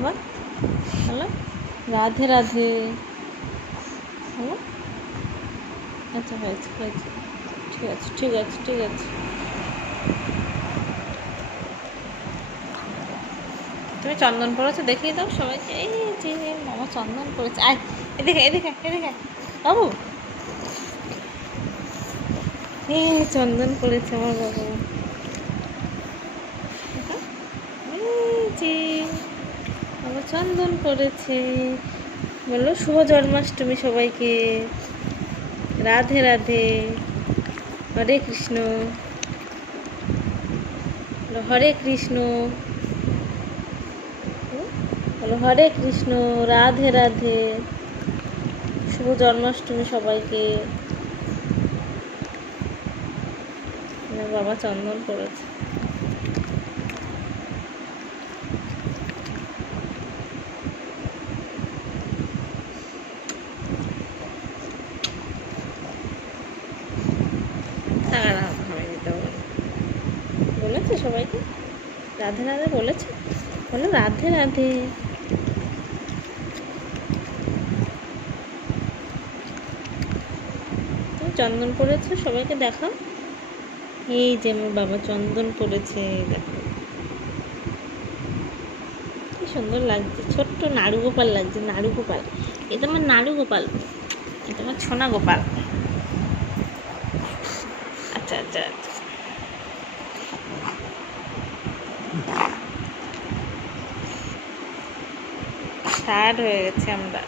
আবার হলো রাধে রাধে হলো। আচ্ছা হয়েছে হয়েছে, ঠিক আছে ঠিক আছে ঠিক আছে। তুমি চন্দন পড়েছো দেখিয়ে দাও সবাইকে। এই যে মামা চন্দন পড়েছে, আয় এদিকে এদিকে এদিকে বাবু। এই চন্দন পড়েছে আমার বাবু। এই যে বাবা চন্দন পড়েছে। বললো শুভ জন্মাষ্টমী সবাইকে। রাধে রাধে, হরে কৃষ্ণ, হরে কৃষ্ণ, বলো হরে কৃষ্ণ, রাধে রাধে, শুভ জন্মাষ্টমী সবাইকে। বাবা চন্দন পড়েছে। বলেছে সবাইকে রাধে রাধে বলেছে, বলো রাধে রাধে। তুমি চন্দন পড়েছো সবাইকে দেখাও। এই যে আমার বাবা চন্দন পড়েছে, দেখো কি সুন্দর লাগছে, ছোট্ট নাড়ু গোপাল লাগছে, নাড়ু গোপাল। এটা আমার নাড়ু গোপাল, এটা আমার সোনা গোপাল। আচ্ছা আচ্ছা আচ্ছা, স্টার্ট হয়ে গেছে আমরা।